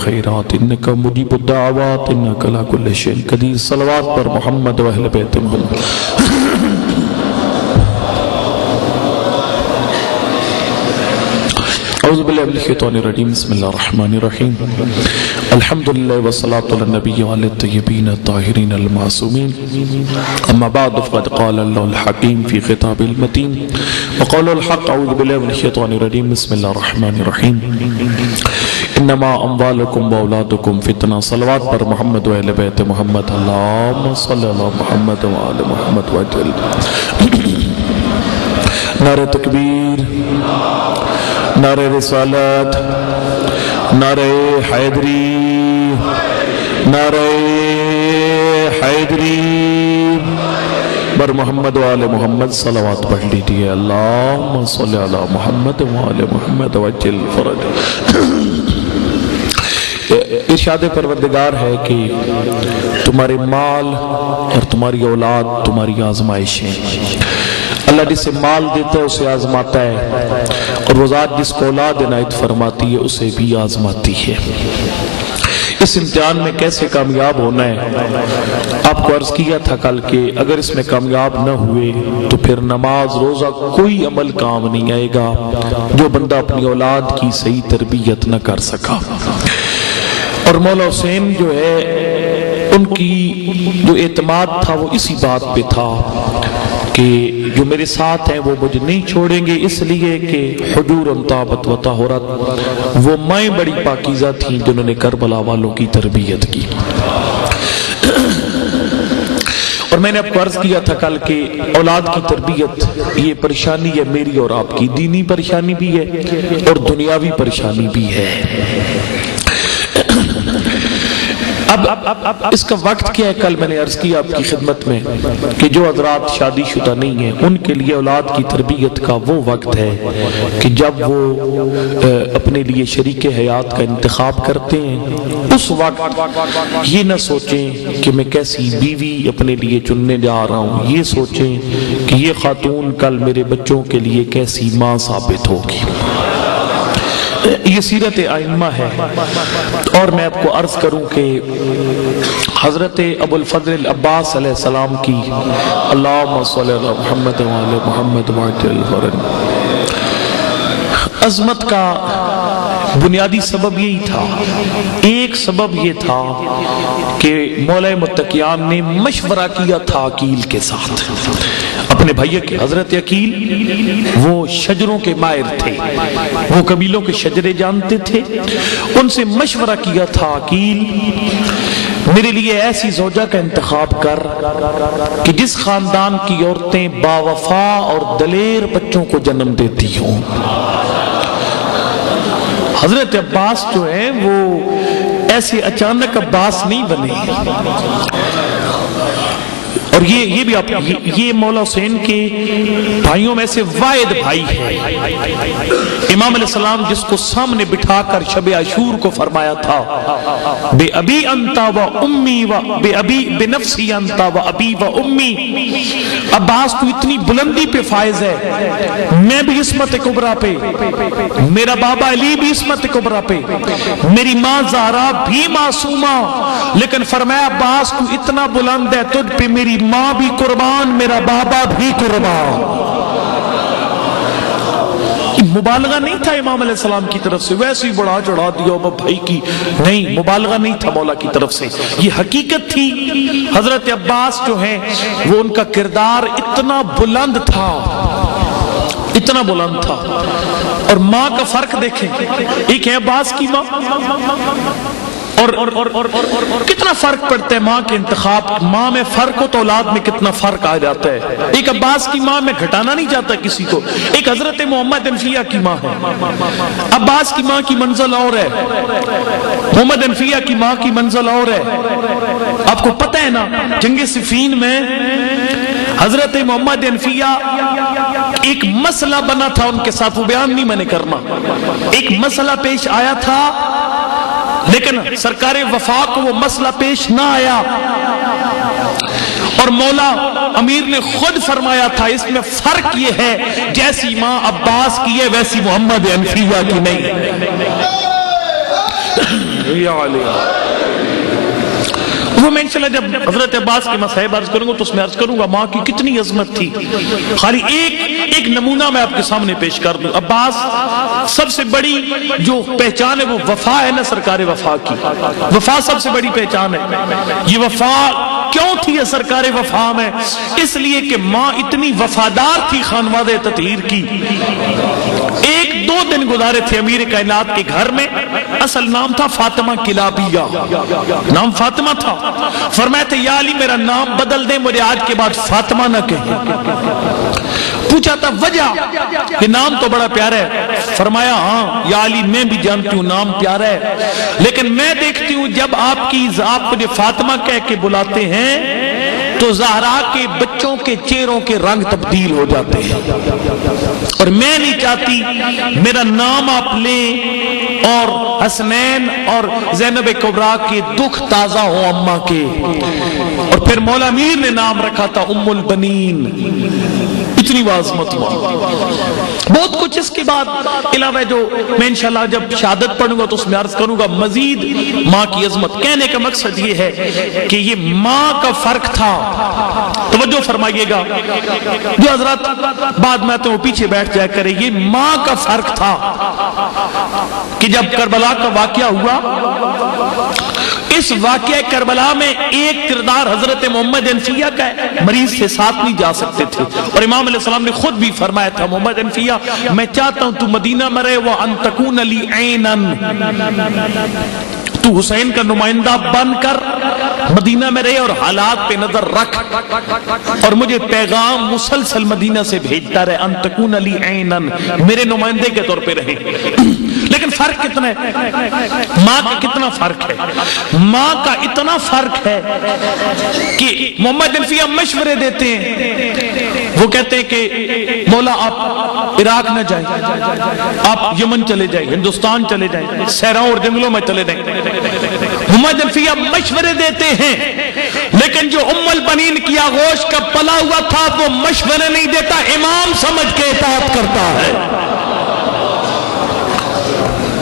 الخيرات إنك مجيب الدعوات إنك على كل شيء قدير صلوات پر محمد و اہل بیت محمد اعوذ باللہ من الشیطان الرجیم بسم اللہ الرحمن الرحیم الحمدللہ والصلاة علی النبی وعلی الطیبین الطاہرین المعصومین اما بعد فقد قال اللہ الحکیم فی خطاب المتین وقال الحق اعوذ باللہ من الشیطان الرجیم بسم اللہ الرحمن الرحیم انما اموالکم واولادکم فتنہ صلوات پر محمد و اہل بیت محمد اللہم صلی اللہ محمد وعلی محمد وجل نعرہ تکبیر نعرہ رسالت نعرہ حیدری نعرہ حیدری بر محمد و آل محمد صلوات پڑھ لیجئے اللہم صلی علی محمد و آل محمد وجل فرج ارشاد پروردگار ہے کہ تمہارے مال اور تمہاری اولاد تمہاری آزمائش ہے اللہ جسے مال دیتا ہے اسے آزماتا ہے اور وہ ذات جس کو اولاد عنایت فرماتی ہے اسے بھی آزماتی ہے اس امتحان میں کیسے کامیاب ہونا ہے آپ کو عرض کیا تھا کل کہ اگر اس میں کامیاب نہ ہوئے تو پھر نماز روزہ کوئی عمل کام نہیں آئے گا جو بندہ اپنی اولاد کی صحیح تربیت نہ کر سکا اور مولا حسین جو ہے ان کی جو اعتماد تھا وہ اسی بات پہ تھا کہ جو میرے ساتھ ہیں وہ مجھے نہیں چھوڑیں گے اس لیے کہ حجور طابت و طہورت وہ مائیں بڑی پاکیزہ تھیں جنہوں نے کربلا والوں کی تربیت کی اور میں نے اب کو عرض کیا تھا کل کہ اولاد کی تربیت یہ پریشانی ہے میری اور آپ کی دینی پریشانی بھی ہے اور دنیاوی پریشانی بھی ہے اب اس کا وقت کیا ہے کل میں نے عرض کیا آپ کی خدمت میں کہ جو حضرات شادی شدہ نہیں ہیں ان کے لیے اولاد کی تربیت کا وہ وقت ہے کہ جب وہ اپنے لیے شریک حیات کا انتخاب کرتے ہیں اس وقت یہ نہ سوچیں کہ میں کیسی بیوی اپنے لیے چننے جا رہا ہوں یہ سوچیں کہ یہ خاتون کل میرے بچوں کے لیے کیسی ماں ثابت ہوگی یہ سیرت ائمہ ہے اور میں آپ کو عرض کروں کہ حضرت ابو الفضل العباس علیہ السلام کی اللہم صلی اللہ محمد وعلی محمد وعجل فرج عظمت کا بنیادی سبب یہی تھا ایک سبب یہ تھا کہ مولا متقیان نے مشورہ کیا تھا عقیل کے ساتھ اپنے بھائی کے حضرت عقیل وہ شجروں کے ماہر تھے وہ قبیلوں کے شجرے جانتے تھے ان سے مشورہ کیا تھا عقیل میرے لیے ایسی زوجہ کا انتخاب کر کہ جس خاندان کی عورتیں باوفا اور دلیر بچوں کو جنم دیتی ہوں حضرت عباس جو ہیں وہ ایسے اچانک عباس نہیں بنے اور یہ بھی آپ یہ مولا حسین کے بھائیوں میں سے واحد بھائی ہے امام علیہ السلام جس کو سامنے بٹھا کر شب عاشور کو فرمایا تھا بے ابی انتا و امی و بے ابی بنفسی انتا و ابی و امی عباس تو اتنی بلندی پہ فائز ہے میں بھی عصمت کبریٰ پہ میرا بابا علی بھی عصمت کبریٰ پہ میری ماں زہرا بھی معصومہ لیکن فرمایا عباس تو اتنا بلند ہے تجھ پہ میری ماں بھی قربان میرا بابا بھی قربان مبالغہ نہیں تھا امام علیہ السلام کی طرف سے ویسے ہی بڑھا چڑھا دیا بھائی کی نہیں مبالغہ نہیں تھا مولا کی طرف سے یہ حقیقت تھی حضرت عباس جو ہیں وہ ان کا کردار اتنا بلند تھا اور ماں کا فرق دیکھیں ایک ہے عباس کی ماں اور کتنا فرق پڑتا ہے ماں کے انتخاب ماں میں فرق ہو تو اولاد میں کتنا فرق آ جاتا ہے ایک عباس کی ماں میں گھٹانا نہیں چاہتا کسی کو ایک حضرت محمد انفیہ کی ماں ہے عباس کی ماں کی منزل اور ہے محمد انفیہ کی ماں کی منزل اور ہے آپ کو پتہ ہے نا جنگ صفین میں حضرت محمد انفیہ ایک مسئلہ بنا تھا ان کے ساتھ وہ بیان نہیں میں نے کرنا ایک مسئلہ پیش آیا تھا لیکن سرکار وفا کو وہ مسئلہ پیش نہ آیا اور مولا امیر نے خود فرمایا تھا اس میں فرق یہ ہے جیسی ماں عباس کی ہے ویسی محمد انفیہ کی نہیں یا علی وہ میں انشاءاللہ جب حضرت عباس کے مصائب عرض کروں گا تو اس میں عرض کروں گا ماں کی کتنی عظمت تھی. خالی ایک نمونہ میں آپ کے سامنے پیش کر دوں. عباس سب سے بڑی جو پہچان ہے وہ وفا ہے نا سرکار وفا کی. وفا سب سے بڑی پہچان ہے. یہ وفا کیوں تھی سرکار وفا میں؟ اس لیے کہ ماں اتنی وفادار تھی خانوادہ تطہیر کی. ایک دو دن گزارے تھے امیر کائنات کے گھر میں. اصل نام تھا فاطمہ کلابیہ, نام فاطمہ تھا. فرمایا تھے یا علی میرا نام بدل دیں, مجھے آج کے بعد فاطمہ نہ کہیں. پوچھا تھا وجہ کہ نام تو بڑا پیارا ہے. فرمایا ہاں یا علی میں بھی جانتی ہوں نام پیارا ہے, لیکن میں دیکھتی ہوں جب آپ مجھے فاطمہ کہہ کے بلاتے ہیں تو زہرا کے بچوں کے چہروں کے رنگ تبدیل ہو جاتے ہیں, اور میں نہیں چاہتی میرا نام آپ لیں اور حسنین اور زینب کبریٰ کے دکھ تازہ ہو اماں کے. اور پھر مولا امیر نے نام رکھا تھا ام البنین. اتنی عظمت بہت کچھ. اس کے بعد علاوہ جو میں انشاءاللہ جب شہادت پڑھوں گا تو اس میں عرض کروں گا مزید ماں کی عظمت. کہنے کا مقصد یہ ہے کہ یہ ماں کا فرق تھا. توجہ فرمائیے گا, جو حضرات بعد میں آتے ہیں وہ پیچھے بیٹھ جائے کرے. یہ ماں کا فرق تھا کہ جب کربلا کا واقعہ ہوا, اس واقعہ کربلا میں ایک کردار حضرت محمد انفیہ کا ہے. مریض سے ساتھ نہیں جا سکتے تھے, اور امام علیہ السلام نے خود بھی فرمایا تھا محمد انفیہ میں چاہتا ہوں تو مدینہ میں رہے وَأَن تَكُونَ لِي عَيْنًا, تو حسین کا نمائندہ بن کر مدینہ میں رہے اور حالات پہ نظر رکھ, اور مجھے پیغام مسلسل مدینہ سے بھیجتا رہے. ان تکون لی عینن, میرے نمائندے کے طور پہ رہے. لیکن فرق کتنا ہے, ماں کا کتنا فرق ہے. ماں کا اتنا فرق ہے کہ محمد انفیہ مشورے دیتے ہیں. وہ کہتے ہیں کہ مولا آپ عراق نہ جائیں, آپ یمن چلے جائیں, ہندوستان چلے جائیں, صحراؤں اور جنگلوں میں چلے جائیں. محمد انفیہ مشورے دیتے ہیں, لیکن جو ام البنین کی آغوش کا پلا ہوا تھا وہ مشورے نہیں دیتا, امام سمجھ کے اطاعت کرتا ہے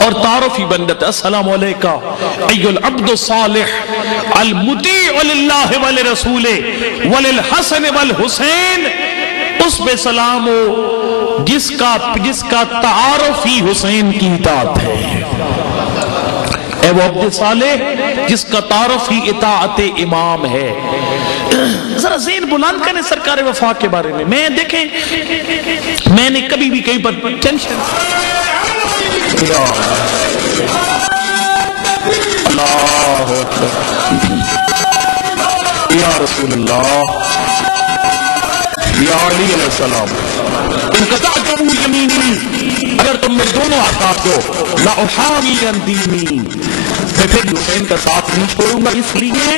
اور تعارف ہی بن جاتا. السلام علیکہ ای العبد الصالح المطیع للہ ولرسول وللحسن والحسین, اس پہ سلام ہو جس کا تعارف ہی حسین کی اطاعت ہے. اے وہ عبد صالح جس کا تعارف ہی اطاعت امام ہے. ذرا ذہن بلند کریں سرکار وفا کے بارے میں. میں دیکھیں میں نے کبھی بھی کہیں پر ٹینشن اللہ یا رسول اللہ یا علی علیہ السلام انقطعتم یمینی, اگر تم میں دونوں ہاتھ دو لأحامی دینی, میں پھر حسین کا ساتھ نہیں چھوڑوں گا, اس لیے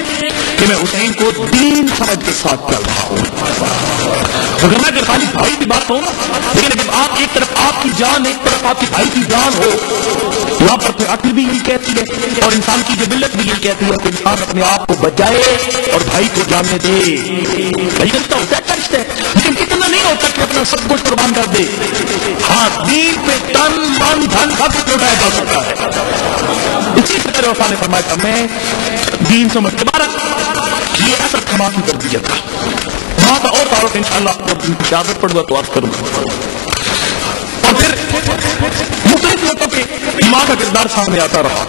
کہ میں حسین کو دین سمجھ کے ساتھ چل رہا ہوں. اگر میں خالی بھائی کی بات ہوں, لیکن جب آپ ایک طرف آپ کی جان ایک طرف آپ کی بھائی کی جان ہو, یہاں پر پھر عقل بھی یہی کہتی ہے اور انسان کی جبلت بھی یہی کہتی ہے کہ انسان اپنے آپ کو بچائے اور بھائی کو جاننے دے. بھائی کرتا ہوتا ہے کرشت ہے, لیکن اتنا نہیں ہوتا کہ اپنا سب کچھ قربان کر دے. ہاں دین پہ تن من دھن سب کچھ لوٹایا جا سکتا ہے. اسی طرح وفا نے فرمایا تھا میں دین سمجھ کے بارک, یہ اصل کما کی تربیت تھا. وہاں کا اور تعارف انشاءاللہ آپ کو شہادت پڑھوں گا تو عرض کروں گا. اور پھر مختلف لوگوں کے ایمان کا کردار سامنے آتا رہا.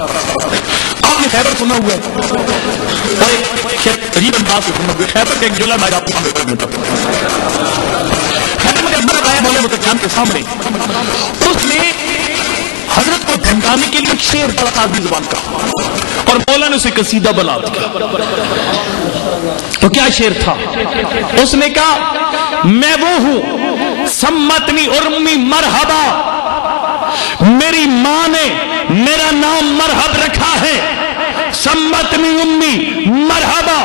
آپ نے خیبر سنا ہوا ہے, اور ایک عجیب انداز سے سنا ہوا ہے. خیبر کا ایک جملہ میں آپ کو سامنے کرنا چاہتا ہوں. خیبر میں جب آیا مولا متقیان کے سامنے, اس نے حضرت کو دھمکانے کے لیے ایک شعر پڑھا تھا عربی زبان کا, اور مولا نے اسے قصیدہ بنا دیا. تو کیا شعر تھا؟ اس نے کہا میں وہ ہوں سمتنی ارمی مرحبا, میری ماں نے میرا نام مرحب رکھا ہے. سمتنی امی مرحبا,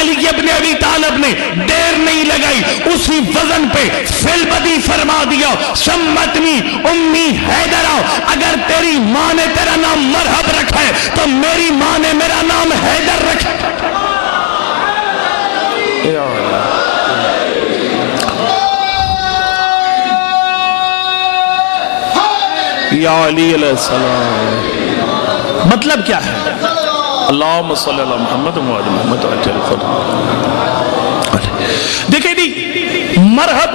علی ابن ابی طالب نے دیر نہیں لگائی, اسی وزن پہ فل بدی فرما دیا سمتنی امی حیدرہ. اگر تیری ماں نے تیرا نام مرحب رکھا ہے تو میری ماں نے میرا نام حیدر رکھا ہے. یا علی علیہ السلام مطلب کیا ہے؟ اللہم صلی اللہ محمد محمد دیکھیں جی، مرحب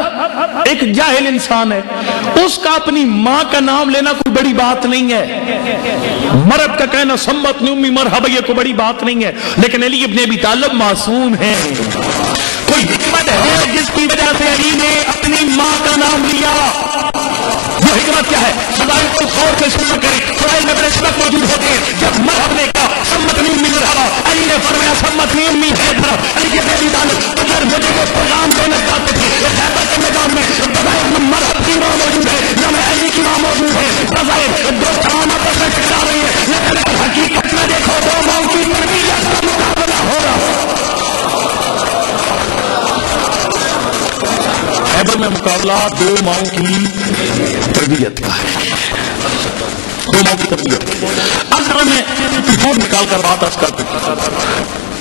ایک جاہل انسان ہے، اس کا اپنی ماں کا نام لینا کوئی بڑی بات نہیں ہے، مرحب کا کہنا سمتنی امی مرحبا یہ کوئی بڑی بات نہیں ہے، لیکن علی ابن ابی طالب معصوم ہے، کوئی حکمت ہے جس کی وجہ سے علی نے اپنی ماں کا نام لیا، وہ حکمت کیا ہے؟ فضائل کو غور سے سننا کریں، فضائل میں اس وقت موجود ہوتے ہیں جب مرحب نے کہا سمتنی امی مرحبا، علی نے فرمایا سمتنی امی حیدر، علی ابن ابی طالب اگر مجھے وہ پیغام دینا چاہتے تھے خیبر کے میدان میں فضائل میں مرحب کی ماں موجود ہے یا میں علی کی ماں موجود ہے، فضائل دو تمام آپس میں ٹکرا رہی ہے، لیکن حقیقت میں دیکھو دو ماں کی تربیت کا مقابلہ ہو رہا ہے۔ خیبر میں مقابلہ دو ماؤں کی تربیت کا ہے، دو ماؤں کی تربیت۔ اب ذرا میں خود نکال کر بات عرض کرتا ہوں،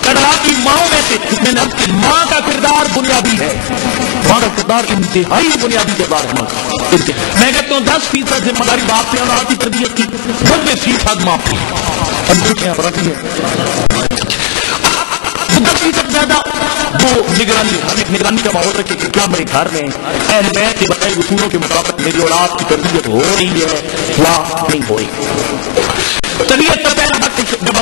کڑا کی ماؤں میں سے میں نے ماں کا کردار بنیادی ہے، ماں کا کردار انتہائی بنیادی کردار ہے، میں کہتا ہوں 10% ذمہ داری باپ پہ اور کی تربیت کی، 90% ماں پہ، ہم کچھ یہاں پر رکھی ہے 10% زیادہ وہ نگرانی کا ماحول رکھے کہ کیا میرے گھر میں اہل بیت کے بتائے اصولوں کے مطابق میری اولاد کی تربیت ہو رہی ہے یا نہیں ہو رہی۔ تربیت کا پہلا وقت جب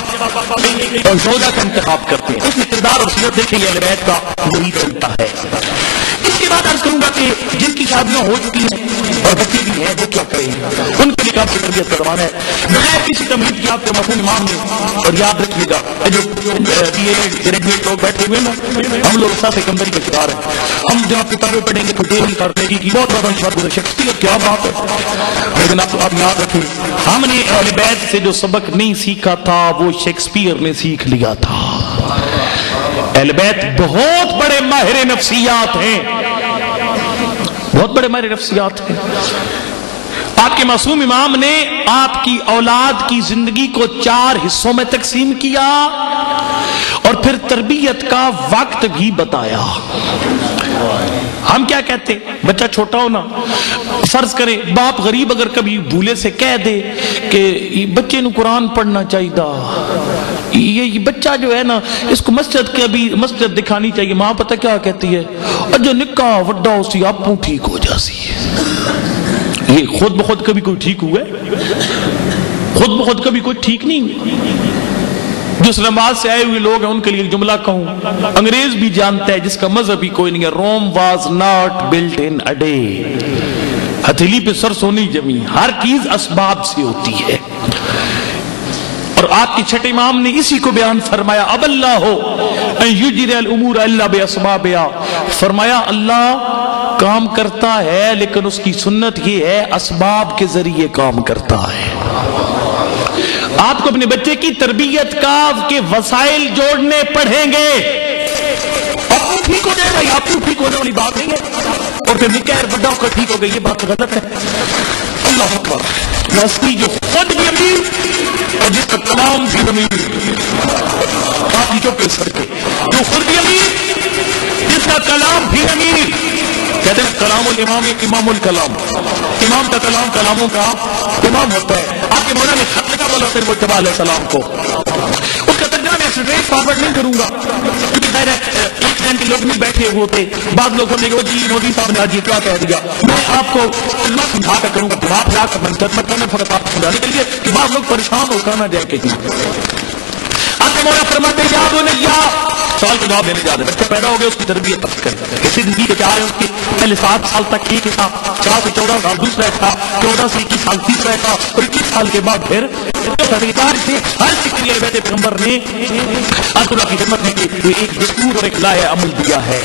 اور زوجہ کا انتخاب کرتے ہیں، اس میں کردار اور سیرت دیکھیں یہ اہل بیت کا وہی چلتا ہے۔ اس کے بعد عرض کروں گا کہ جن کی شادیاں ہو چکی ہیں اور بچے بھی ہیں وہ کیا کریں، ان کے لیے آپ کی تربیت کا زمانہ ہے بغیر کسی تمہید کی آپ کے مفہوم امام نے۔ اور یاد رکھیے گا جو گریجویٹ لوگ بیٹھے ہوئے نا، ہم لوگ ساتھ کمزوری کے شکار ہیں، ہم جہاں کتابیں پڑھیں گے تو ڈیری کارنیگی کی بہت زیادہ شاید شخصیت کیا بات ہے، لیکن آپ یاد رکھیں ہم نے اہل بیت سے جو سبق نہیں سیکھا تھا وہ شیکسپیئر نے سیکھ لیا تھا۔ اہل بیت بہت بڑے ماہر نفسیات ہیں، بہت بڑے ماہر نفسیات ہیں۔ آپ کے معصوم امام نے آپ کی اولاد کی زندگی کو 4 حصوں میں تقسیم کیا اور پھر تربیت کا وقت بھی بتایا۔ ہم کیا کہتے ہیں بچہ چھوٹا ہونا، فرض کریں باپ غریب اگر کبھی بھولے سے کہہ دے کہ بچے نو قرآن پڑھنا چاہیے، یہ بچہ جو ہے نا اس کو مسجد دکھانی چاہیے، ماں پتہ کیا کہتی ہے، اور جو نکاح وڈا اسی آپوں ٹھیک ہو جاسی ہے۔ یہ خود بخود کبھی کوئی ٹھیک ہوا ہے؟ خود بخود کبھی کوئی ٹھیک نہیں ہوئی۔ جو نماز سے آئے ہوئے لوگ ہیں ان کے لیے ایک جملہ کہوں، انگریز بھی جانتا ہے جس کا مذہب ہی کوئی نہیں ہے، room was not built in a day, ہتھیلی پہ سر سونی جمی، ہر چیز اسباب سے ہوتی ہے۔ اور آپ کے چھٹے امام نے اسی کو بیان فرمایا، اب اللہ ہو ان یجری الامور الا باسبابها، فرمایا اللہ کام کرتا ہے لیکن اس کی سنت یہ ہے اسباب کے ذریعے کام کرتا ہے۔ آپ کو اپنے بچے کی تربیت کا کے وسائل جوڑنے پڑھیں گے، آپ کو ٹھیک ہو جائے گا، آپ کو ٹھیک ہونے والی بات نہیں ہے، اور پھر نکاح بڑا ہو کر ٹھیک ہو گئی یہ بات غلط ہے۔ اللہ اکبر، نسلی جو خود بھی امیر اور جس کا کلام بھی امیر، آپ کی چوکے سر کے جو خود بھی امیر جس کا کلام بھی امیر، کہتے ہیں کلام الامام امام الکلام، امام کا کلام کلاموں کا امام ہوتا ہے۔ آپ کے مولانا نے خط لکھا بولا پھر مجتبیٰ علیہ السلام کو، اس کا ترجمہ میں اسٹریٹ فارورڈ نہیں کروں گا کیونکہ ظاہر ہے ایک گھنٹے لوگ نہیں بیٹھے ہوتے، بعض لوگ سمجھے گا جی مودی صاحب نے آج یہ کیا کہہ دیا، میں آپ کو کلمہ سمجھا کر کروں گا، دماغ پھیلا کر منتظر کرنا فقط آپ کو سمجھانے کے لیے کہ بعض لوگ پریشان ہو کر نہ جائے کہ آپ کے مولا فرماتے ہیں یاد ہونے یا سوال کے جواب دینے جا رہے ہیں، بچہ پیدا ہو گیا اس کی تربیت کریں، اسی زندگی کے چاہ رہے ہیں اس کی پہلے 7 سال تک ٹھیک تھا، 4 سے 14 سال دوسرا تھا، 14 سے 21 سال تیسرا تھا، اور 21 سال کے بعد پھر ہر فکری بیت پیغمبر نے اللہ کی خدمت میں ایک دستور اور ایک لائحہ عمل دیا ہے۔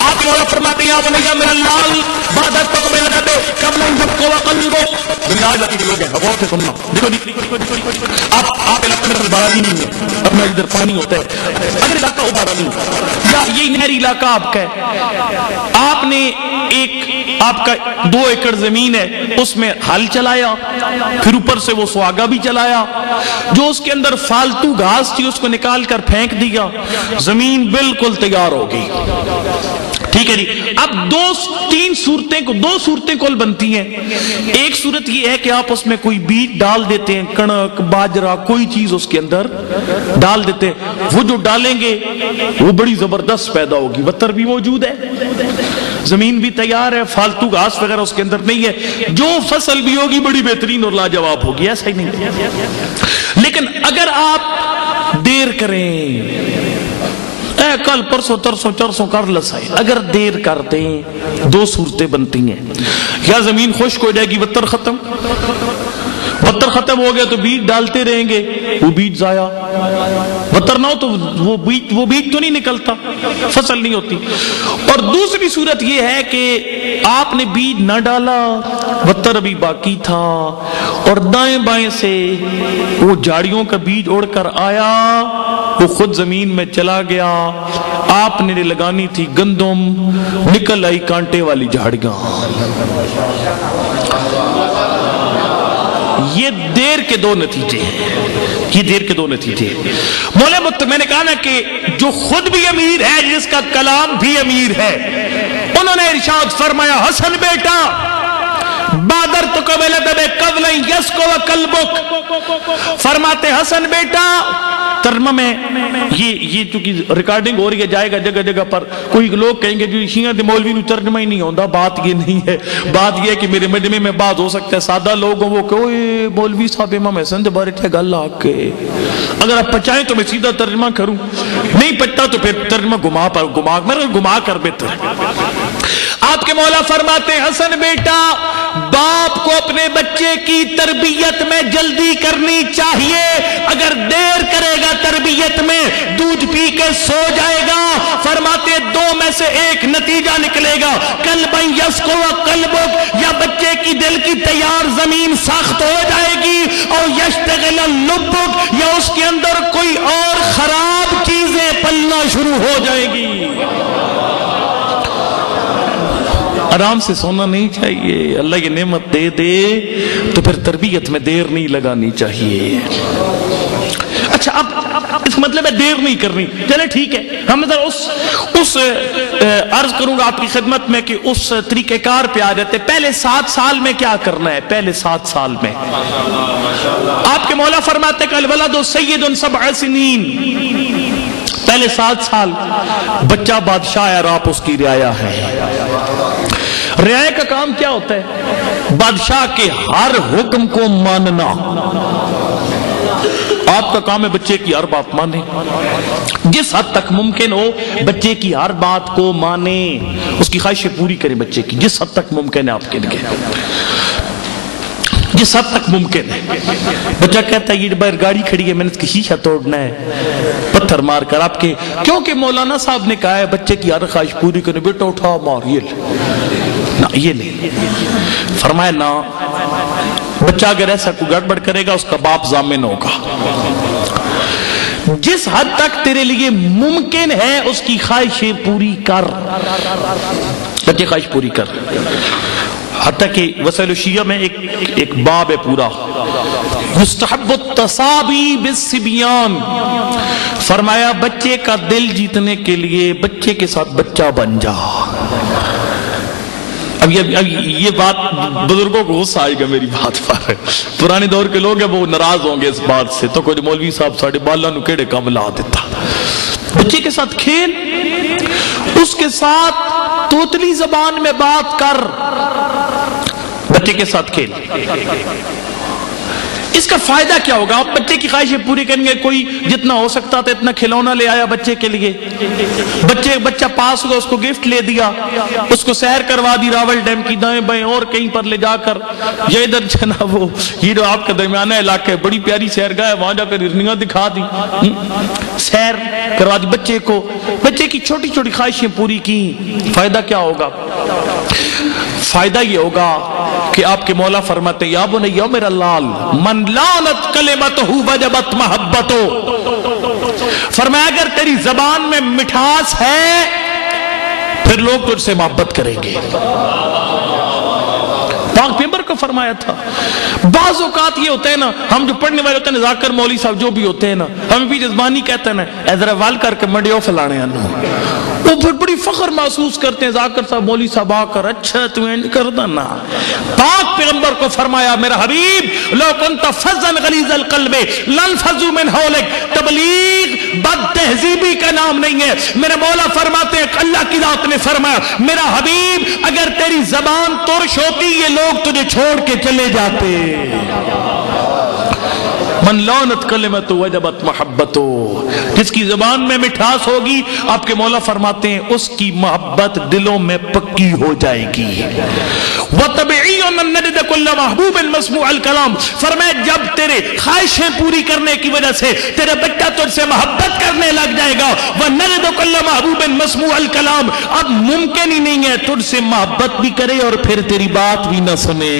آپ کے مولا فرماتے ہیں یا بنیا من اللال بعد تقبل دے قبل ان کو وقلبو دنیا لگی دی لوگ ہیں غور سے سننا، دیکھو آپ علاقے میں بارانی نہیں ہے، اپنا ادھر پانی ہوتا ہے، اگر علاقہ ہو بارانی یا یہی نہری علاقہ آپ کا ہے، آپ نے ایک آپ کا 2 ایکڑ زمین ہے اس میں ہل چلایا، پھر اوپر سے وہ سواگا بھی چلایا، جو اس کے اندر فالتو گھاس تھی اس کو نکال کر پھینک دیا، زمین بالکل تیار ہو گئی۔ ٹھیک ہے جی. اب دو صورتیں کل بنتی ہیں. ایک صورت یہ ہے کہ آپ اس میں کوئی بیج ڈال دیتے ہیں, کڑک باجرہ کوئی چیز اس کے اندر ڈال دیتے ہیں, وہ جو ڈالیں گے وہ بڑی زبردست پیدا ہوگی, وتر بھی موجود ہے, زمین بھی تیار ہے, فالتو گھاس وغیرہ اس کے اندر نہیں ہے, جو فصل بھی ہوگی بڑی بہترین اور لاجواب ہوگی. ایسا ہی نہیں. لیکن اگر آپ دیر کریں, کل پرسوں ترسوں چرسوں کر لسائے, اگر دیر کر دیں دو صورتیں بنتی ہیں. یا زمین خشک ہو جائے گی, وتر ختم ہو گیا تو بیج ڈالتے رہیں گے, وہ بیج ضائع, وتر نہ ہو تو وہ بیج تو نہیں نکلتا, فصل نہیں ہوتی. اور دوسری صورت یہ ہے کہ آپ نے بیج نہ ڈالا, وتر ابھی باقی تھا, اور دائیں بائیں سے وہ جھاڑیوں کا بیج اڑ کر آیا, وہ خود زمین میں چلا گیا, آپ نے لگانی تھی گندم, نکل آئی کانٹے والی جھاڑیاں. یہ دیر کے دو نتیجے ہیں. مولا میں نے کہا نا کہ جو خود بھی امیر ہے, جس کا کلام بھی امیر ہے, انہوں نے ارشاد فرمایا, حسن بیٹا بادر تو قبل دبے قبل یسکو و قلبک, فرماتے حسن بیٹا ترجمہ میں یہ چونکہ ریکارڈنگ ہو رہی ہے, جائے گا جگہ جگہ پر, کوئی لوگ کہیں گے جو شیعہ دے مولوی نو ترجمہ ہی نہیں ہوتا. بات یہ نہیں ہے, بات یہ ہے کہ میرے مجمع میں بات ہو سکتا ہے سادہ لوگوں وہ کہ اوے مولوی صاحب امام حسن دے بارے ٹھے گل آ کے, اگر آپ پچائیں تو میں سیدھا ترجمہ کروں, نہیں پچتا تو پھر ترجمہ گما کر بہتر. آپ کے مولا فرماتے ہیں حسن بیٹا باپ کو اپنے بچے کی تربیت میں جلدی کرنی چاہیے, اگر دیر کرے گا تربیت میں دودھ پی کے سو جائے گا. فرماتے دو میں سے ایک نتیجہ نکلے گا, قلبن یسکو و قلبک, یا بچے کی دل کی تیار زمین سخت ہو جائے گی, اور یشتغل لبک, یا اس کے اندر کوئی اور خراب چیزیں پلنا شروع ہو جائے گی. آرام سے سونا نہیں چاہیے. اللہ یہ نعمت دے دے تو پھر تربیت میں دیر نہیں لگانی چاہیے. اچھا اب اس مطلب ہے دیر نہیں کرنی, چلے ٹھیک ہے. ہم اس عرض کروں گا آپ کی خدمت میں کہ اس طریقہ کار پہ آ جاتے. پہلے 7 سال میں کیا کرنا ہے؟ پہلے 7 سال میں آپ کے مولا فرماتے کہ الولد سید 7 سنین, پہلے 7 سال بچہ بادشاہ ہے اور آپ اس کی رعایا ہے. رعایا کا کام کیا ہوتا ہے؟ بادشاہ کے ہر حکم کو ماننا. آپ کا کام ہے بچے کی ہر بات مانے, جس حد تک ممکن ہو بچے کی ہر بات کو مانے, اس کی خواہشیں پوری کریں بچے کی, جس حد تک ممکن ہے آپ کے لیے, جس حد تک ممکن ہے. بچہ کہتا ہے یہ باہر گاڑی کھڑی ہے میں نے اس کی شیشہ توڑنا ہے, پتھر مار کر آپ کے, کیونکہ مولانا صاحب نے کہا ہے بچے کی ہر خواہش پوری کریں, بیٹا اٹھا مار, یہ نہیں. فرمایا نا, بچہ اگر ایسا کوئی گڑبڑ کرے گا اس کا باپ ضامن ہوگا. جس حد تک تیرے لیے ممکن ہے اس کی خواہشیں پوری کر, بچے خواہش پوری کر. حتیٰ کہ وسائل الشیعہ میں ایک باب ہے پورا, یستحب التصابی بالصبیان. فرمایا بچے کا دل جیتنے کے لیے بچے کے ساتھ بچہ بن جا. اب یہ بات بزرگوں کو غصہ آئے گا میری بات پر, پرانے دور کے لوگ ہیں وہ ناراض ہوں گے اس بات سے, تو کوئی مولوی صاحب ساڑھے بالا نو کیڑے کام لا دیتا. بچے کے ساتھ کھیل, اس کے ساتھ توتلی زبان میں بات کر, بچے کے ساتھ کھیل. اس کا فائدہ کیا ہوگا؟ آپ بچے کی خواہشیں پوری کریں گے. کوئی جتنا ہو سکتا تھا اتنا کھلونا لے آیا بچے کے لیے, بچہ پاس ہوگا اس کو گفٹ لے دیا, اس کو سیر کروا دی راول ڈیم کی دائیں بائیں اور کہیں پر لے جا کر, یہ ادھر جناب وہ یہ جو آپ کا درمیانہ علاقہ ہے بڑی پیاری سیرگاہ ہے, وہاں جا کر ہرنیاں دکھا دی, سیر کروا دی بچے کو. بچے کی چھوٹی چھوٹی خواہشیں پوری کی. فائدہ کیا ہوگا؟ فائدہ یہ ہوگا کہ آپ کے مولا فرماتے یا بنیا میرا لال, من لانت کلمتہ وجبت محبتو. فرمایا اگر تیری زبان میں مٹھاس ہے پھر لوگ تجھ سے محبت کریں گے. پاک پیغمبر کو فرمایا تھا. بعض اوقات یہ ہوتا ہے نا, ہم جو پڑھنے والے ہوتے ہیں ذاکر مولوی صاحب جو بھی ہوتے ہیں نا, ہمیں بھی جذبانی کہتے ہیں نا, ذرا وال کر کے مڈیو فلانے انہوں وہ پھر بڑی فخر محسوس کرتے ہیں ذاکر صاحب مولوی صاحب آ کر اچھا تمہیں نہیں کرتا نا. پاک پیغمبر کو فرمایا میرا حبیب لو کنت فظا غلیظ القلب لانفضوا من حولک. تبلیغ بد تہذیبی کا نام نہیں ہے. میرے مولا فرماتے ہیں اللہ کی ذات نے فرمایا میرا حبیب اگر تیری زبان ترش ہوتی یہ لوگ تجھے چھوڑ کے چلے جاتے. من لونت کلمت وجبت محبتو. جس کی زبان میں مٹھاس ہوگی آپ کے مولا فرماتے ہیں اس کی محبت دلوں میں پکی ہو جائے گی. وَطَبِعِيٌّ أَن نَجِدَ كُلَّ مَحْبُوبٍ مَسْمُوعَ الْكَلَامِ. فرمایا جب تیرے خواہشیں پوری کرنے کی وجہ سے تیرے بچہ تجھ سے محبت کرنے لگ جائے گا. وَنَجِدُ كُلَّ مَحْبُوبٍ مَسْمُوعَ الْكَلَامِ. اب ممکن ہی نہیں ہے تجھ سے محبت بھی کرے اور پھر تیری بات بھی نہ سنے.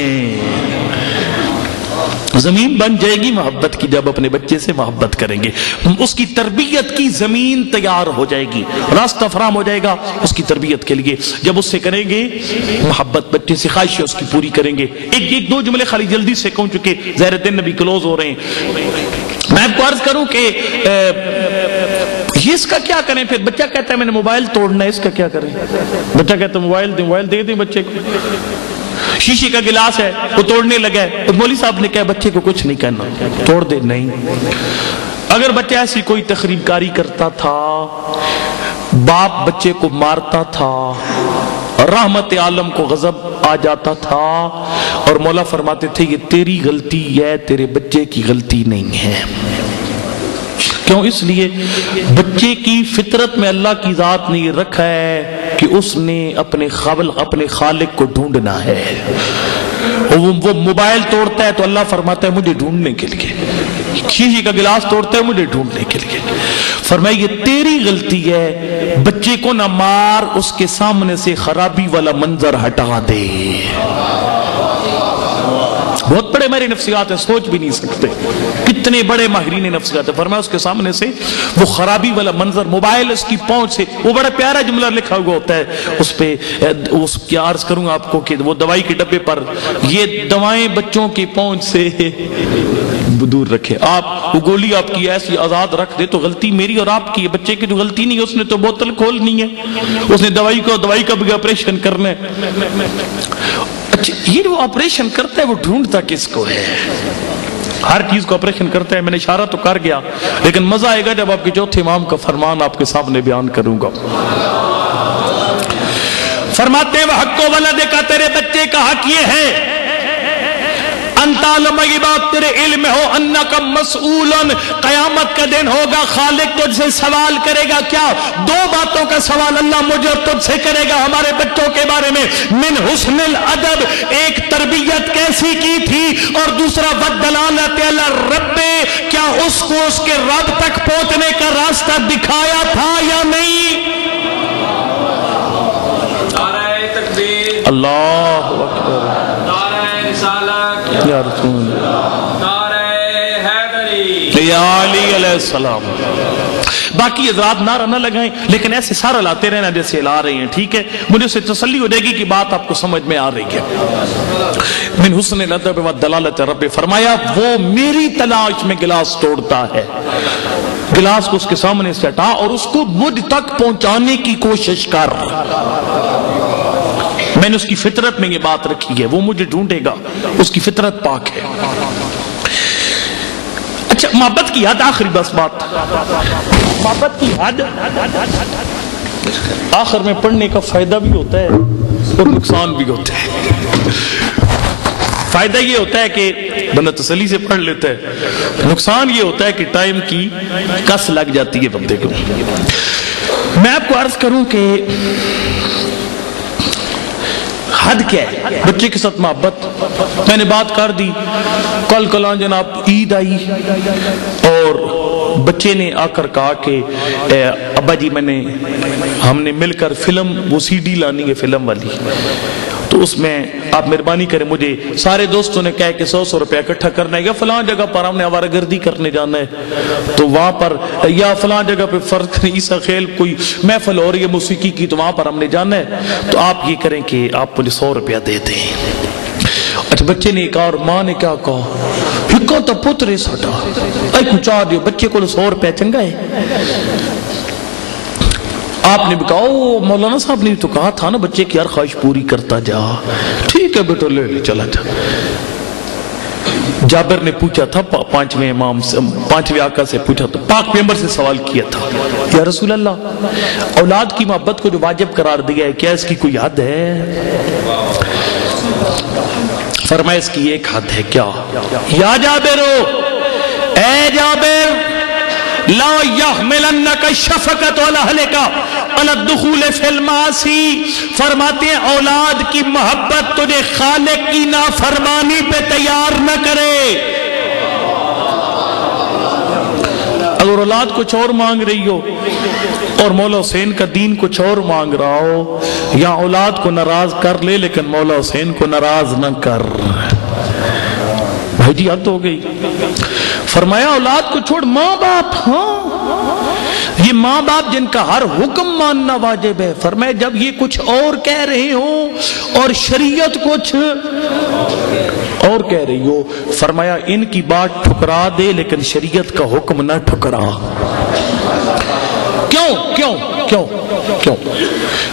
زمین بن جائے گی محبت کی جب اپنے بچے سے محبت کریں گے. اس کی تربیت کی زمین تیار ہو جائے گی, راستہ فراہم ہو جائے گا اس کی تربیت کے لیے. جب اس سے کریں گے محبت بچے سے خواہشیں اس کی پوری کریں گے. ایک دو جملے خالی جلدی سے کہوں چکے ظاہر دن نبی کلوز ہو رہے ہیں. میں آپ کو عرض کروں کہ یہ اس کا کیا کریں. پھر بچہ کہتا ہے میں نے موبائل توڑنا ہے, اس کا کیا کریں. بچہ کہتا ہے موبائل دے دیں بچے کو. شیشے کا گلاس ہے وہ توڑنے لگا ہے, مولوی صاحب نے کہا بچے کو کچھ نہیں کرنا, توڑ دے. نہیں, اگر بچہ ایسی کوئی تخریب کاری کرتا تھا, باپ بچے کو مارتا تھا, رحمت عالم کو غضب آ جاتا تھا, اور مولا فرماتے تھے یہ تیری غلطی ہے تیرے بچے کی غلطی نہیں ہے. کیوں؟ اس لیے بچے کی فطرت میں اللہ کی ذات نے یہ رکھا ہے کہ اس نے اپنے خالق کو ڈھونڈنا ہے. وہ موبائل توڑتا ہے تو اللہ فرماتا ہے مجھے ڈھونڈنے کے لیے. شیشے کا گلاس توڑتا ہے مجھے ڈھونڈنے کے لیے. فرمایا یہ تیری غلطی ہے, بچے کو نہ مار, اس کے سامنے سے خرابی والا منظر ہٹا دے. بہت بڑے میرے نفسیات ہیں, سوچ بھی نہیں سکتے کتنے بڑے ماہرین نفسیات ہیں. فرمایا اس کے سامنے سے وہ خرابی والا منظر, موبائل اس کی پہنچ سے, وہ بڑا پیارا جملہ لکھا ہوا ہوتا ہے اس پہ, اس کی عرض کروں گا آپ کو کہ وہ دوائی کے ڈبے پر یہ دوائیں بچوں کی پہنچ سے دور رکھے. آپ وہ گولی آپ کی ایسی آزاد رکھ دے تو غلطی میری اور آپ کی, بچے کی تو غلطی نہیں ہے, اس نے تو بوتل کھولنی ہے, اس نے دوائی کا بھی آپریشن کرنا ہے. اچھا یہ جو آپریشن کرتا ہے وہ ڈھونڈتا کس کو ہے؟ ہر چیز کو آپریشن کرتا ہے. میں نے اشارہ تو کر گیا لیکن مزہ آئے گا جب آپ کے چوتھے امام کا فرمان آپ کے سامنے بیان کروں گا. فرماتے ہیں وَحَقُّ وَلَدِكَ, تیرے بچے کا حق یہ ہے انت عالم, یہ بات تیرے علم ہو, انکا مسئولن, قیامت کا دن ہوگا خالق تجھ سے سوال کرے گا. کیا؟ دو باتوں کا سوال اللہ مجھے اور تجھ سے کرے گا ہمارے بچوں کے بارے میں. من حسن الادب, ایک تربیت کیسی کی تھی, اور دوسرا والدلالت علی الرب, کیا اس کو اس کے رب تک پہنچنے کا راستہ دکھایا تھا یا نہیں. نعرہ تکبیر, اللہ اکبر, یا رسول اللہ, نعرہ حیدری, یا علی علیہ السلام. باقی حضرات نعرہ نہ لگائیں لیکن ایسے سارا لاتے رہنا جیسے لا رہے ہیں, ٹھیک ہے. مجھے اسے تسلی ہو جائے گی کہ بات آپ کو سمجھ میں آ رہی ہے. من حسن الادب والدلالت رب, فرمایا وہ میری تلاش میں گلاس توڑتا ہے, گلاس کو اس کے سامنے سے ہٹا اور اس کو مجھ تک پہنچانے کی کوشش کر. میں نے اس کی فطرت میں یہ بات رکھی ہے, وہ مجھے ڈھونڈے گا, اس کی فطرت پاک ہے. اچھا محبت کی حد, آخری بس بات, محبت کی حد آخر میں پڑھنے کا فائدہ بھی ہوتا ہے اور نقصان بھی ہوتا ہے. فائدہ یہ ہوتا ہے کہ بندہ تسلی سے پڑھ لیتا ہے, نقصان یہ ہوتا ہے کہ ٹائم کی کس لگ جاتی ہے بندے کو. میں آپ کو عرض کروں کہ حد کیا ہے بچے کے ساتھ محبت. میں نے بات کر دی, کل کلان جناب عید آئی اور بچے نے آ کر کہا کہ ابا جی ہم نے مل کر فلم, وہ سی ڈی لانی ہے فلم والی, تو اس میں آپ مہربانی کریں, مجھے سارے دوستوں نے کہا کہ 100 روپیہ اکٹھا کرنا ہے, یا فلان جگہ پر ہم نے آوارہ گردی کرنے جانا ہے تو وہاں پر, یا فلان جگہ پہ فرق نہیں عیسیٰ خیل کوئی محفل ہو رہی ہے موسیقی کی تو وہاں پر ہم نے جانا ہے, تو آپ یہ کریں کہ آپ مجھے 100 روپیہ دے دیں. اچھا بچے نے کہا اور ماں نے کیا کہا, ہکا تو پترے ساٹا اے کچا دیو, بچے کو 100 روپیہ چنگا ہے. آپ نے بھی کہا او مولانا صاحب نے تو کہا تھا نا بچے کی ہر خواہش پوری کرتا جا. ٹھیک ہے بیٹا لے لے چلا جا. جابر نے پوچھا تھا پانچویں امام سے، پانچویں آقا سے پوچھا تھا، پاک پیغمبر سے سوال کیا تھا، یا رسول اللہ اولاد کی محبت کو جو واجب قرار دیا ہے کیا اس کی کوئی حد ہے؟ فرمایا اس کی ایک حد ہے. کیا؟ یا جابرو، اے جابر، لا یحملنک الشفقۃ علی اہلک علی الدخول فی المعاصی، فرماتے ہیں اولاد کی محبت تجھے خالق کی نافرمانی پہ تیار نہ کرے. اگر اولاد کچھ اور مانگ رہی ہو اور مولا حسین کا دین کچھ اور مانگ رہا ہو، یا اولاد کو ناراض کر لے لیکن مولا حسین کو ناراض نہ کر. بھائی جی حد ہو گئی. فرمایا اولاد کو چھوڑ، ماں باپ، ہاں یہ ماں باپ جن کا ہر حکم ماننا واجب ہے. فرمایا جب یہ کچھ اور کہہ رہے ہوں اور شریعت کچھ اور کہہ رہی ہو، فرمایا ان کی بات ٹھکرا دے لیکن شریعت کا حکم نہ ٹھکرا. کیوں کیوں کیوں کیوں؟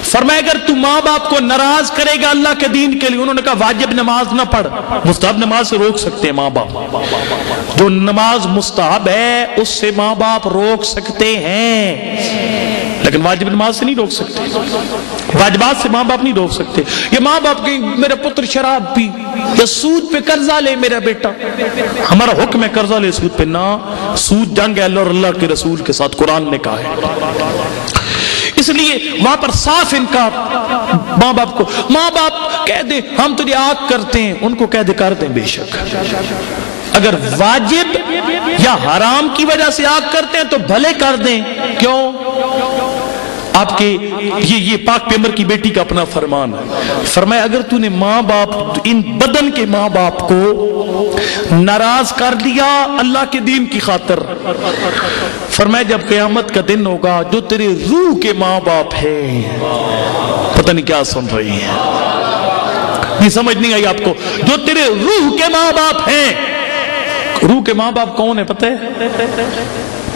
فرمایا اگر تو ماں باپ کو ناراض کرے گا اللہ کے دین کے لیے، انہوں نے کہا واجب نماز نہ پڑھ، مستحب نماز سے روک سکتے ہیں ماں باپ، جو نماز مستحب ہے اس سے ماں باپ روک سکتے ہیں لیکن واجب نماز سے نہیں روک سکتے، واجبات سے ماں باپ نہیں روک سکتے. یہ ماں باپ کہ میرا پتر شراب پی یا سود پہ قرضہ لے میرا بیٹا، ہمارا حکم ہے قرضہ لے سود پہ نہ، سود جنگ ہے اللہ اور اللہ کے رسول کے ساتھ، قرآن نے کہا ہے. اس لیے وہاں پر صاف انکار ماں باپ کو. ماں باپ کہہ دیں ہم تجھے آگ کرتے ہیں، ان کو کہہ دے کر دیں بے شک. اگر واجب یا حرام کی وجہ سے آگ کرتے ہیں تو بھلے کر دیں. کیوں؟ آپ کے یہ پاک پیغمبر کی بیٹی کا اپنا فرمان ہے. فرمایا اگر تو نے ماں باپ، ان بدن کے ماں باپ کو ناراض کر دیا اللہ کے دین کی خاطر، فرمایا جب قیامت کا دن ہوگا جو تیرے روح کے ماں باپ ہیں، پتہ نہیں کیا سن رہی ہیں، یہ سمجھ نہیں آئی آپ کو، جو تیرے روح کے ماں باپ ہیں. روح کے ماں باپ کون ہے پتہ ہے؟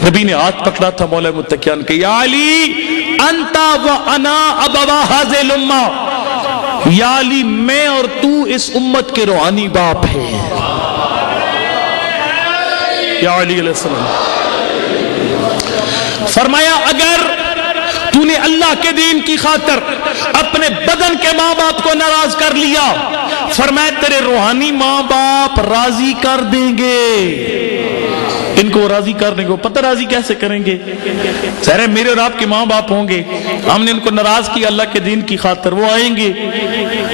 نبی نے ہاتھ پکڑا تھا مولا متقیان کے، یا علی انتا و انا ابوا ھذہ الامہ، یا علی میں اور تو اس امت کے روحانی باپ ہیں. یا علی علیہ السلام. فرمایا اگر تو نے اللہ کے دین کی خاطر اپنے بدن کے ماں باپ کو ناراض کر لیا، فرمایا تیرے روحانی ماں باپ راضی کر دیں گے. ان کو راضی کرنے کو پتہ راضی کیسے کریں گے؟ ظاہر میرے اور آپ کے ماں باپ ہوں گے، ہم نے ان کو ناراض کیا اللہ کے دین کی خاطر، وہ آئیں گے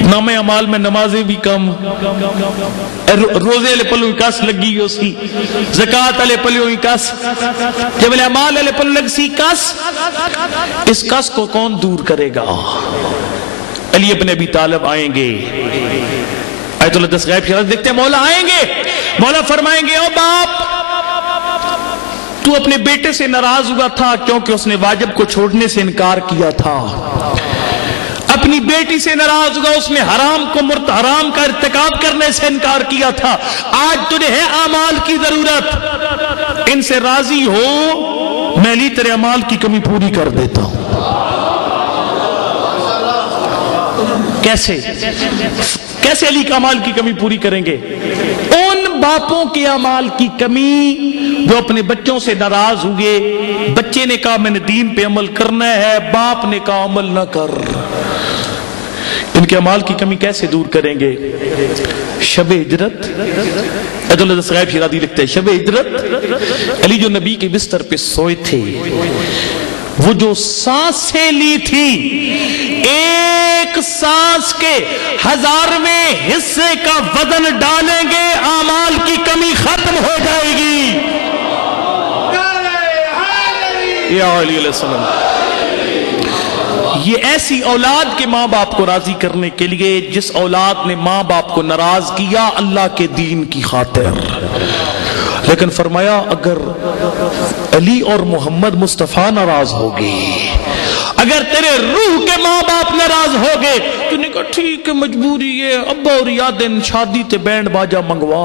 نام اعمال میں نمازیں بھی کم، روزے لے پلو کس لگی ہو سی، زکاة لے پلو کس، جب اعمال لے پلو لگ سی کس. اس کس کو کون دور کرے گا؟ علی ابن ابی طالب آئیں گے. آیت اللہ 10 غیب شرط دیکھتے ہیں، مولا آئیں گے، مولا فرمائیں گے او باپ تو اپنے بیٹے سے ناراض ہوا تھا کیونکہ اس نے واجب کو چھوڑنے سے انکار کیا تھا، اپنی بیٹی سے ناراض ہوا اس نے حرام کا ارتکاب کرنے سے انکار کیا تھا. آج تجھے ہے اعمال کی ضرورت، ان سے راضی ہو، میں علی تیرے اعمال کی کمی پوری کر دیتا ہوں. کیسے علی کا اعمال کی کمی پوری کریں گے؟ ان باپوں کے اعمال کی کمی جو اپنے بچوں سے ناراض ہوئے، بچے نے کہا میں نے دین پہ عمل کرنا ہے، باپ نے کہا عمل نہ کر. ان کے اعمال کی کمی کیسے دور کریں گے؟ شب ہجرت، عبداللہ صغیب شیرازی لکھتے ہیں، شب ہجرت علی جو نبی کے بستر پہ سوئے تھے، وہ جو سانسیں لی تھی، ایک سانس کے 1000ویں حصے کا وزن ڈالیں گے، اعمال کی کمی ختم ہو جائے گی. یا علی علیہ السلام. یہ ایسی اولاد کے ماں باپ کو راضی کرنے کے لیے جس اولاد نے ماں باپ کو ناراض کیا اللہ کے دین کی خاطر. لیکن فرمایا اگر علی اور محمد مصطفیٰ ناراض ہوگے، اگر تیرے روح کے ماں باپ ناراض ہوگے، تو نے کہا ٹھیک ہے مجبوری ہے، ابا اور یادن شادی تے بینڈ باجا منگوا،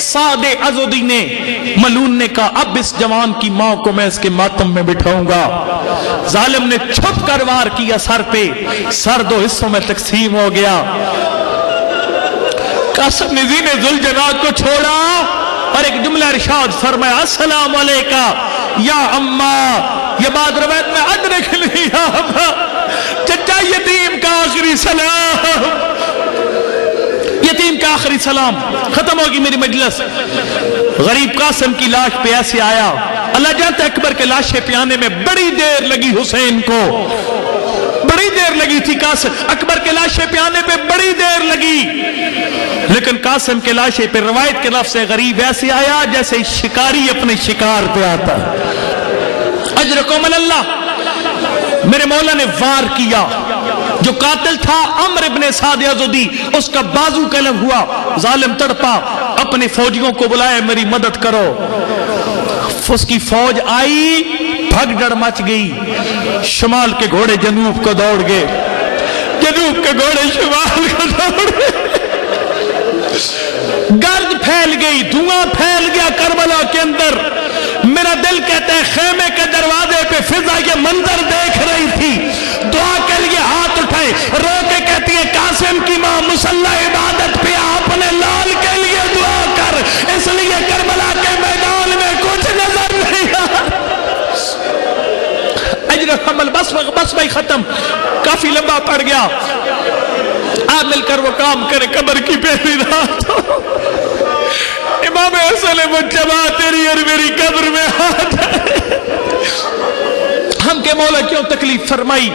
سعد عضدی نے ملون نے کہا اب اس جوان کی ماں کو میں اس کے ماتم میں بٹھاؤں گا. ظالم نے چھپ کر وار کیا سر پہ, سر دو حصوں میں تقسیم ہو گیا. قاسم نزی نے ذوالجلال کو چھوڑا اور ایک جملہ ارشاد فرمایا السلام علیکہ یا اماں. یہ بات روایت میں ادرک لی یا اماں, چچا یتیم کا آخری سلام, یتیم کا آخری سلام. ختم ہوگی میری مجلس. غریب قاسم کی لاش پہ ایسے آیا, اللہ جانتا ہے اکبر کے لاشے پہ آنے میں بڑی دیر لگی, حسین کو بڑی دیر لگی تھی, قاسم اکبر کے لاشے پہ آنے پہ بڑی دیر لگی, لیکن قاسم کے لاشے پہ روایت کے لفظ سے غریب ایسے آیا جیسے شکاری اپنے شکار پہ آتا. اجرکم اللہ. میرے مولا نے وار کیا, جو قاتل تھا عمر ابن سعد عضدی, اس کا بازو قلم ہوا, ظالم تڑپا, اپنے فوجیوں کو بلایا میری مدد کرو. اس کی فوج آئی, بھگدڑ مچ گئی, شمال کے گھوڑے جنوب کو دوڑ گئے, جنوب کے گھوڑے شمال کو دوڑ گئے, گرد پھیل گئی, دھواں پھیل گیا کربلا کے اندر. میرا دل کہتا ہے خیمے کے دروازے پہ فضا یہ منظر دیکھ رہی تھی, دعا کے لیے ہاتھ اٹھائے, رو کے کہتی ہے قاسم کی ماں مصلی عبادت پہ اپنے لال کے لیے دعا کر, اس لیے کربلا کے میدان میں کچھ نظر نہیں آ. اجر حمل بس بھائی ختم, کافی لمبا پڑ گیا. آپ مل کر وہ کام کرے, قبر کی پہلی رات امام حسن مجتبہ تیری اور میری قبر میں آ جائے. ہم کے مولا کیوں تکلیف فرمائی؟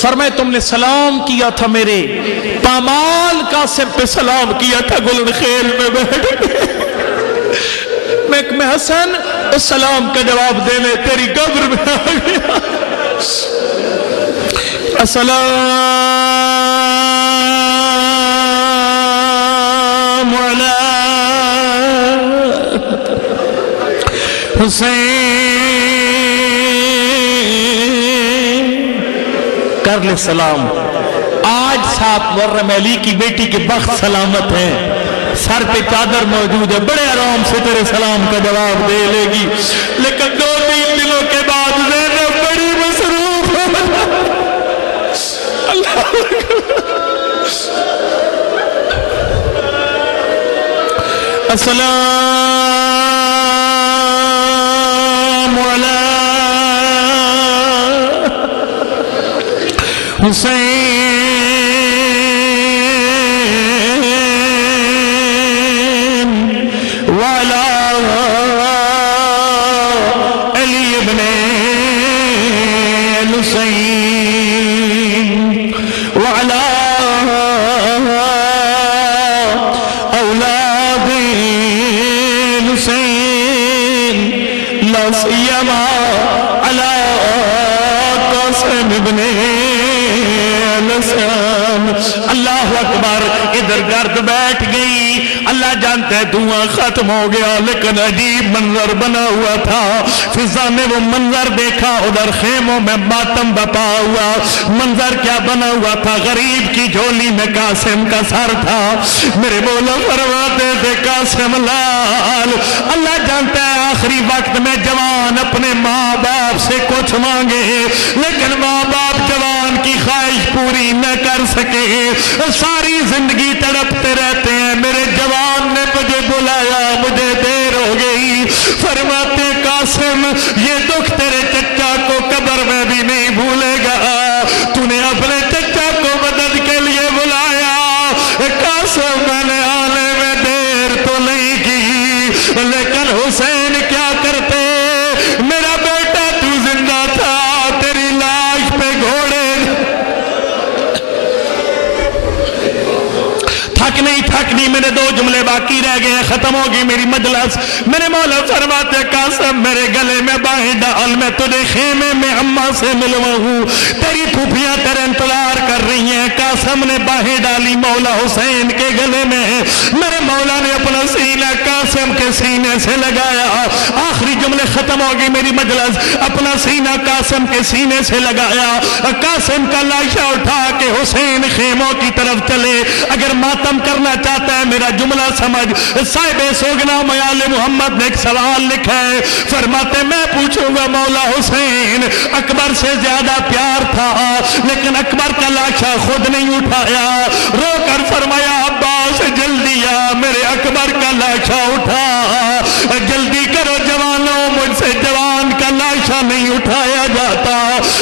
فرمائے تم نے سلام کیا تھا میرے پامال قاسم پہ سلام کیا تھا گلن خیل میں بیٹھ میں حسن اس سلام کا جواب دینے تیری قبر میں آ گیا. السلام علی حسین, کر لے سلام. آج صاحب محرم علی کی بیٹی کے بخت سلامت ہیں, سر پہ چادر موجود ہے, بڑے آرام سے تیرے سلام کا جواب دے لے گی, لیکن 2-3 دنوں کے بعد زینب بڑی مصروف ہو. اللہ السلام علی حسین والا علی ابن حسین والا اولاد حسین لا سیما علی قاسم ابن اللہ اکبر. ادھر گرد بیٹھ گئی, اللہ جانتا ہے دھواں ختم ہو گیا, لیکن عجیب منظر بنا ہوا تھا. فضا نے وہ منظر دیکھا, ادھر خیموں میں ماتم بپا ہوا. منظر کیا بنا ہوا تھا؟ غریب کی جھولی میں قاسم کا سر تھا. میرے مولا فرماتے تھے قاسم لال, اللہ جانتا ہے آخری وقت میں جوان اپنے ماں باپ سے کچھ مانگے, لیکن ماں باپ جوان کی خواہش پوری نہ کر سکے, ساری زندگی تڑپتے رہتے ہیں. میرے جوان نے مجھے بلایا, مجھے دیر ہو گئی. فرماتے قاسم یہ دکھ تیرے چچا کو قبر میں بھی نہیں بھولے گا, تو نے اپنے چچا کو مدد کے لیے بلایا. قاسم میں نے آنے میں دیر تو نہیں کی, لیکن حسین کیا کرتے, میرا بیٹا تو زندہ تھا, تیری لاش پہ گھوڑے تھک نہیں. میرے 2 جملے باقی رہ گئے, ختم ہوگی میری مجلس. میرے مولا فرماتے قاسم میرے گلے میں باہیں ڈال, میں تجھے خیمے میں اماں سے ملواؤں، تیری پھوپھیاں تیرے انتظار کر رہی ہیں۔ قاسم نے باہیں ڈالی مولا حسین کے گلے میں، میرے مولا نے اپنا سینہ قاسم کے سینے سے لگایا۔ آخری جملے ختم ہو گئی میری مجلس، اپنا سینہ قاسم کے سینے سے لگایا، قاسم کا لاشا اٹھا کے حسین خیموں کی طرف چلے۔ اگر ماتم کرنا چاہتا ہے میرا جملہ سمجھ، صاحب سوگنا میال محمد نے ایک سوال لکھا ہے، فرماتے میں پوچھوں گا مولا حسین اکبر سے زیادہ پیار تھا لیکن اکبر کا لاشا خود نہیں اٹھایا، رو کر فرمایا عباس جلدی آ میرے اکبر کا لاشا اٹھا، جلدی کرو جوانوں مجھ سے جوان کا لاشا نہیں اٹھایا جاتا،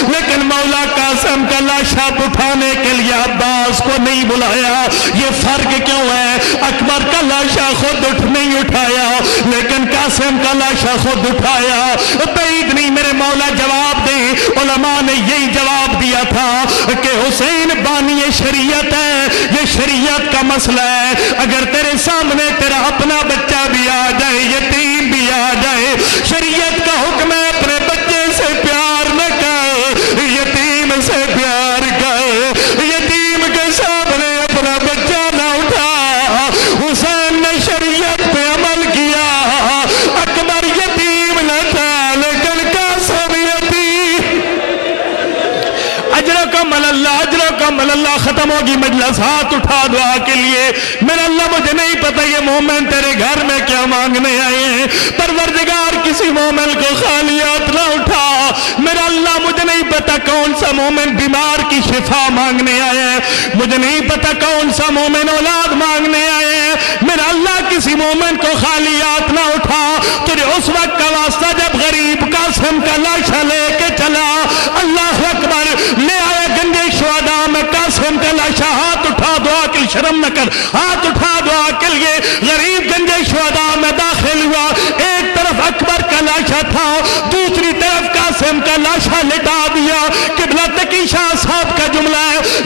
لیکن مولا قاسم کا لاشا اٹھانے کے لیے عباس کو نہیں بلایا۔ یہ فرق کیوں ہے؟ اکبر کا لاشا خود نہیں اٹھایا لیکن قاسم کا لاشا خود اٹھایا۔ بعید نہیں میرے مولا جواب دیں، علماء نے یہی جواب دیا تھا کہ حسین بانی شریعت ہے، یہ شریعت کا مسئلہ ہے، اگر تیرے سامنے تیرا اپنا بچہ بھی آ جائے یتیم بھی آ جائے، شریعت کا حکم ہے اپنے بچے سے پیار نہ کر، یتیم سے پیار کر، یتیم کے سامنے اپنا بچہ نہ اٹھا۔ حسین نے شریعت پہ عمل کیا، اکبر یتیم نہ تھا لیکن قاسم یتیم۔ اجرکم اللہ، اجرکم اللہ۔ ختم ہوگی مجلس، ہاتھ اٹھا دعا کے لیے۔ میرا اللہ مجھے نہیں پتا یہ مومن تیرے گھر میں کیا مانگنے آئے ہیں، پروردگار کسی مومن کو خالی ہاتھ نہ اٹھا۔ میرا اللہ مجھے نہیں پتا کون سا مومن بیمار کی شفا مانگنے آئے ہیں، مجھے نہیں پتا کون سا مومن اولاد مانگنے آئے ہیں، میرا اللہ کسی مومن کو خالی ہاتھ نہ اٹھا۔ تجھے اس وقت کا واسطہ جب غریب قاسم کا لاشا لے کے چلا، اللہ اکبر، لے آیا گنجے شہداء میں قاسم کا لاشا، ہاتھ اٹھا دعا کے لیے، شرم نہ کر، ہاتھ اٹھا دعا کے لیے۔ غریب گنجے شہداء میں داخل ہوا، ایک طرف اکبر کا لاشا تھا، دوسری طرف قاسم کا لاشا لٹا دیا۔ قبلہ تقی شاہ صاحب کا جملہ ہے،